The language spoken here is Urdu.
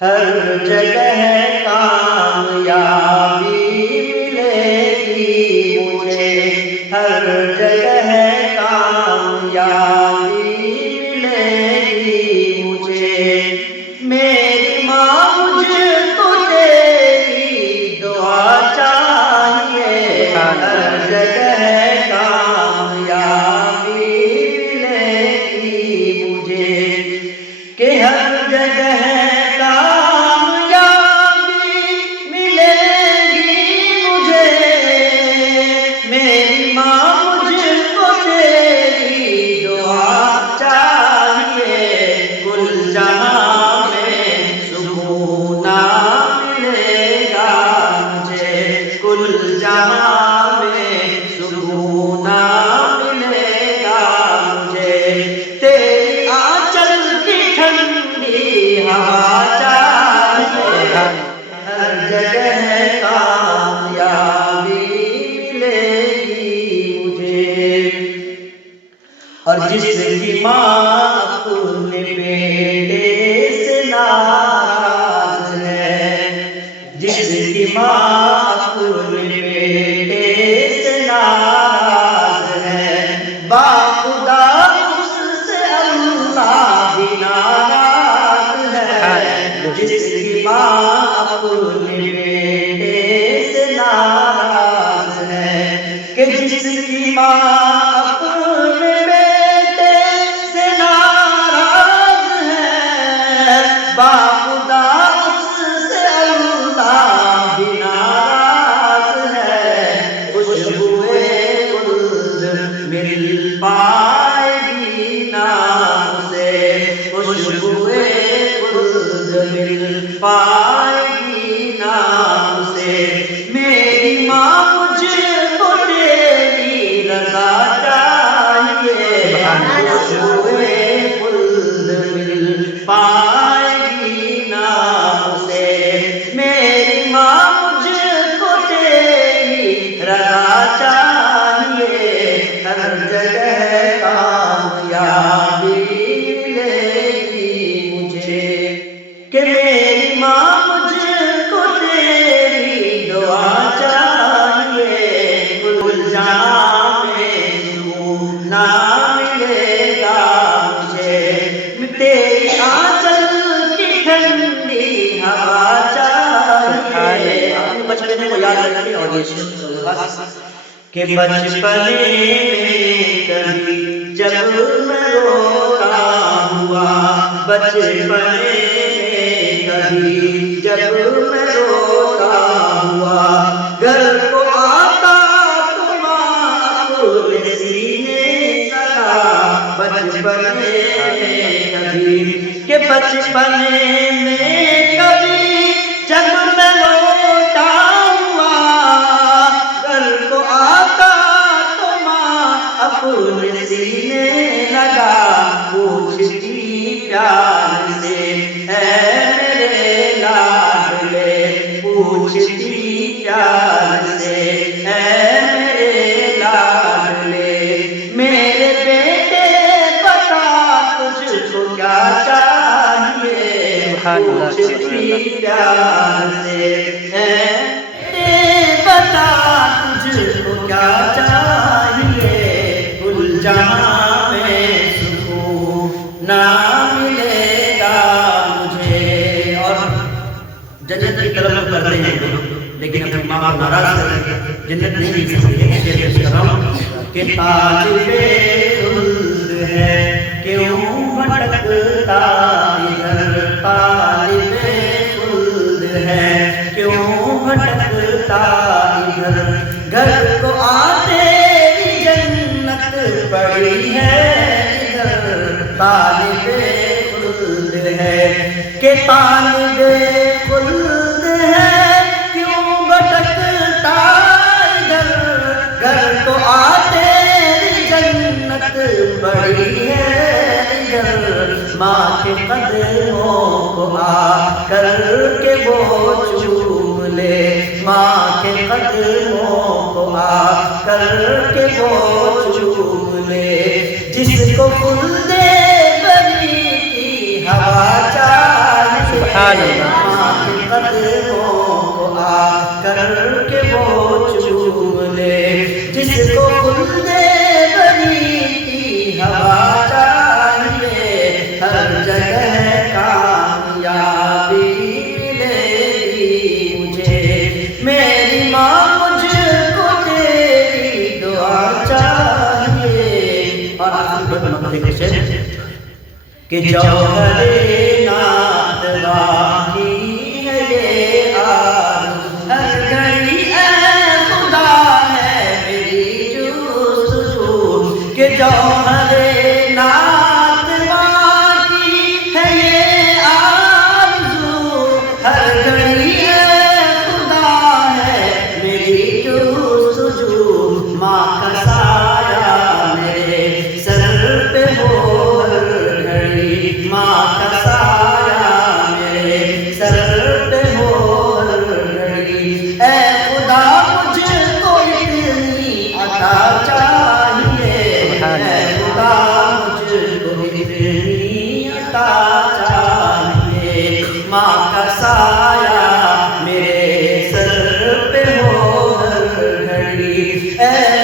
ہر جگہ کامیابی ملے گی مجھے، ہر جگہ کامیابی ملے گی مجھے، میری ماں مجھ کو تیری دعا چاہیے، ہر جگہ کامیابی ملے گی مجھے، کہ ہر جگہ کامیابی ملے گی مجھے، میری ماں مجھ کو تیری دعا چاہیے، کل جہاں میں سکون ملے گا مجھے، کل جہاں میں سکون ملے گا مجھے، تیری آنچل کی ٹھنڈی ہوا چاہیے، ہر جگہ کامیابی ملے گی مجھے۔ اور جس کی ماں اپنے بیٹے سے ناراض ہے، جس کی ماں اپنے بیٹے سے ناراض ہے، باخدا اس سے اللہ بھی ناراض ہے، جس کی ماں اپنے بیٹے سے ناراض ہے، کہ جس کی ماں اپنے بیٹے سے ناراض ہے، باخدا اس سے اللہ بھی ناراض ہے، خوشبوئے خلد مل پائے گی نام سے، خوشبوئے خلد مل پائے گی نام سے، میری ماں مجھ کو تیری رضا چاہیے، خوشبوئے خلد مل پائے گی نام سے، میری ماں مجھ کو تیری رضا چاہیے، ہر جگہ کامیابی ملے گی مجھے، کہ میری ماں مجھ کو تیری دعا چاہیے، کل جہاں میں سکون ملے گا مجھے، تیری آنچل کی ٹھنڈی ہوا چاہیے۔ اپنے بچپنے کو یاد رکھیں اور یہ کہ بچپنے میں کبھی جب میں روتا ہوا، بچپنے میں کبھی جب میں روتا ہوا، گھر کو آتا تو ماں اپنے سینے لگا، بچپنے میں کبھی، کہ بچپنے میں کبھی جب میں روتا ہوا، گھر کو آتا تو ماں اپنے سینے لگا، پوچھتی پیار سے اے میرے لاڈلے، پوچھتی پیار سے اے میرے لاڈلے، میرے بیٹے بتا تجھ کو کیا چاہیے، پوچھتی پیار سے اے بتا تجھ کو کیا چاہیے، کل جہاں میں سکون ملے گا مجھے۔ اور جنت کی طرف کرتے ہیں لیکن اپنی ماں کو ناراض کرتے ہیں، جنت نہیں مل سکتی، کہ طالب خلد ہے کیوں بھٹکتا ادھر، طالب خلد ہے کیوں بھٹکتا ادھر، گھر کو آتے بھی جنت پڑی ہے ادھر، طالب خلد ہے کہ طالب خلد ہے کیوں بھٹکتا ادھر، گھر کو آتے بھی جنت پڑی ہے ادھر، ماں کے قدموں کو آ کر کے وہ چوم لے، ماں کے قدموں کو آ کر کے وہ چوم لے، جس کو خلد بری کی ہوا چاہیے، سبحان اللہ. ماں کے قدموں کو آ کر کے وہ چوم لے. جس کو خلدِ بری کی ہوا چاہیے ہر جگہ کامیابی ملے گی مجھے. میری ماں مجھ کو تیری دعا چاہیے. اور آخری بات مقدے کے شعر کہ جوہر ناتواں کی ہے یہ آرزو ہر گھڑی اے خدا ہے میری جستجو. کہ جوہر ناتواں کی ہے یہ آرزو ہر گھڑی اے خدا ہے میری جستجو. ماں کا سایہ میرے سر پہ ہو ہر گھڑی. ماں کا سایہ میرے سر پہ ہو ہر گھڑی. اے خدا مجھ کو اتنی عطا چاہیے. اے خدا مجھ کو اتنی عطا چاہیے. ماں کا سایہ میرے سر پہ ہو ہر گھڑی. اے